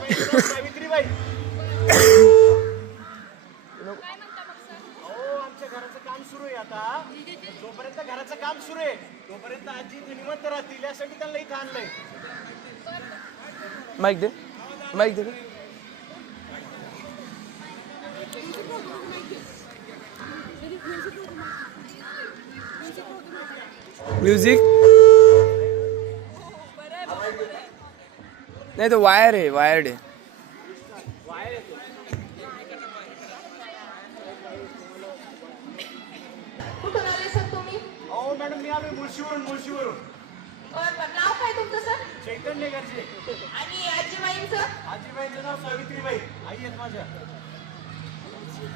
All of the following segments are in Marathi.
सावित्रीबाई. आमच्या घराचं काम सुरू आहे आता. जोपर्यंत घराचं काम सुरू आहे तोपर्यंत आजी राहतील. यासाठी माईक दे. माईक दे. म्युझिक. नाही तो वायर आहे वायर्ड आहे. अहो मॅडम मी सावित्रीबाई. आई आहेत माझ्या.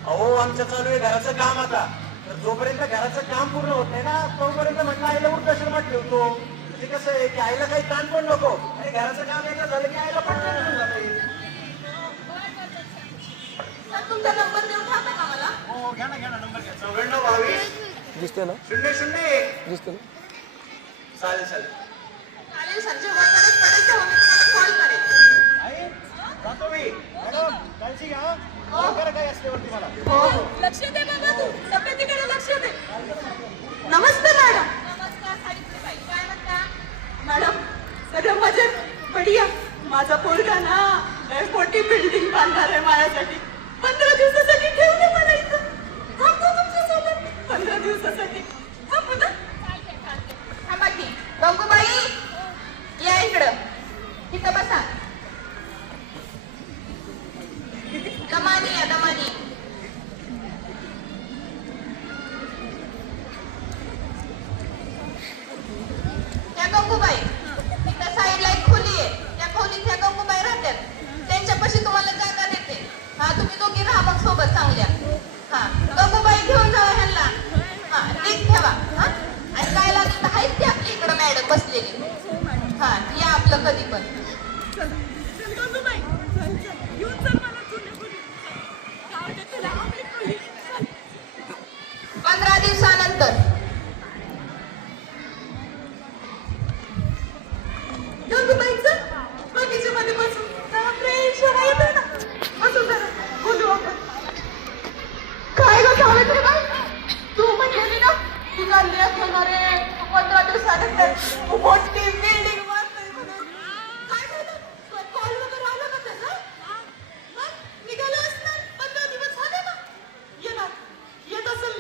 अहो आहे घराचं काम आता. तर जोपर्यंत घराचं काम पूर्ण होत नाही ना तोपर्यंत म्हणलं आईला उठता शर्मा ठेवतो. म्हणजे कसं आहे की आईला काही ताण पण नको. आणि घराचं काम एकदा झालं की आईला पण ताण हो, हो, ना नंबर घ्या. दिसते ना? शून्य शून्य दिसते ना? चालेल चालेल. मी मॅडम काळजी घ्या. करा काय असल्यावरती मला. हो. आपलं कधी पण. doesn't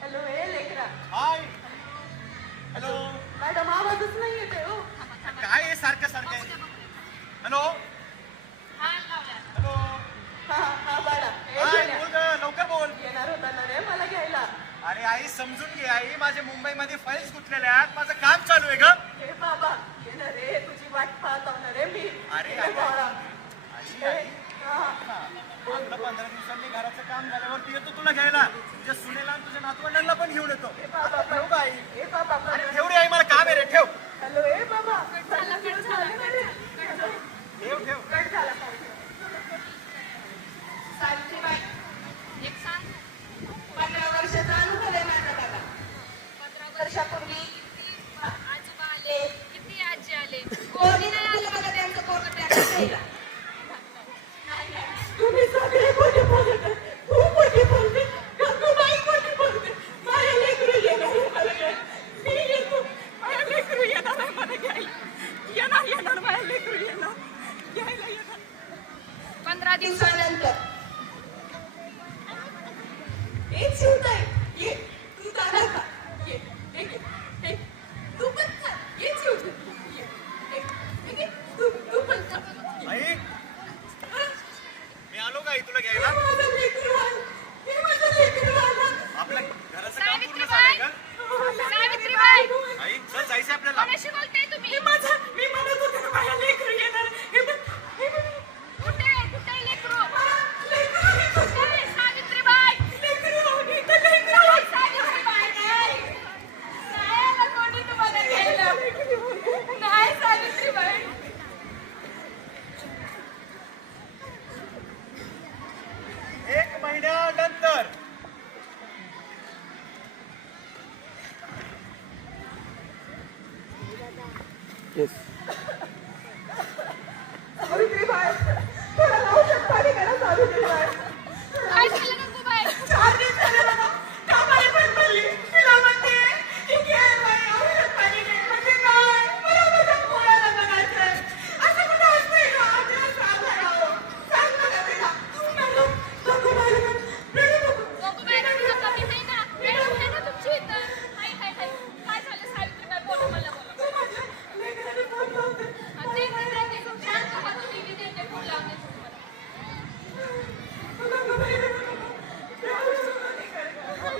हॅलो हे लेकरा. हाय हॅलो मॅडम आवाजच नाही येते हो काय आहे सारखं सारखं हॅलो हॅलो हा हा बोल गं, होता ना रे मला घ्यायला. अरे आई समजून घे आई. माझे मुंबईमध्ये फाईल्स गुंतलेल्या आहेत. माझं काम चालू आहे ग. हे बाबा येणार रे तुझी वाट पाहत होणार रे मी. अरे, अरे. आई, आई. तुला पंधरा दिवसांनी घराचं काम झाल्यावरती येतो तुला घ्यायला. तुझ्या सुनेला आणि तुझ्या नातवंडांना पण घेऊन येतो. ठेव आई अरे ठेव रे आई मला काम आहे रे ठेव. ठेव ठेव. पंधरा वर्षाचा अनुभव आहे माझा दादा पंधरा वर्षापूर्वी आजोबा आले? किती आजी आले? कोणी नाही आलं बघा त्यांचं पूर्ण plan It's your time. Yes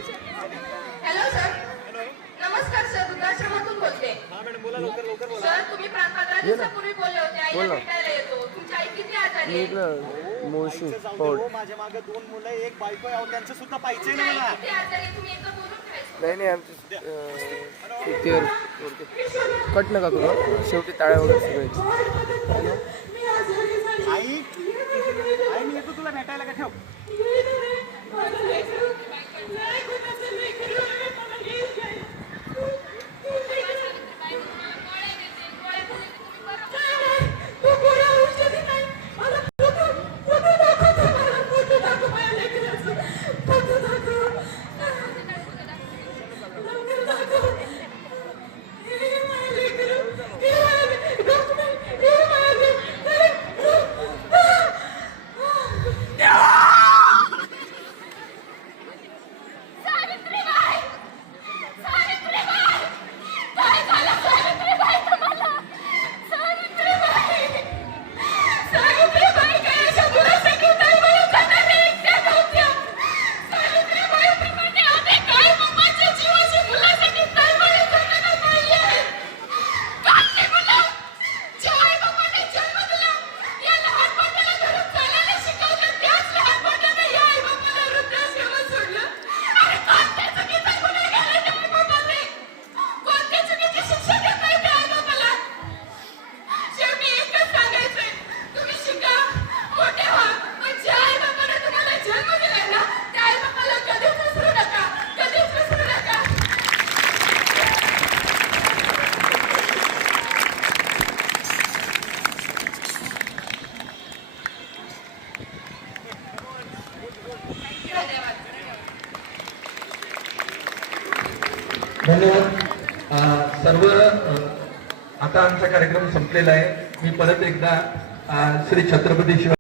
hello sir नमस्कार सर वृद्धाश्रमातून बोलते. सर तुम्ही दिवसापूर्वी बोलले होते. हो, माझ्या मागे दोन मुलं एक बायको आहे पाहिजे नाही नाही नाही कट नका करू शेवटी ताळ्या वगैरे आई आई मी येतो तुला भेटायला का? ठेव. आता आमचा कार्यक्रम संपलेला आहे. मी परत एकदा श्री छत्रपती शिवाजी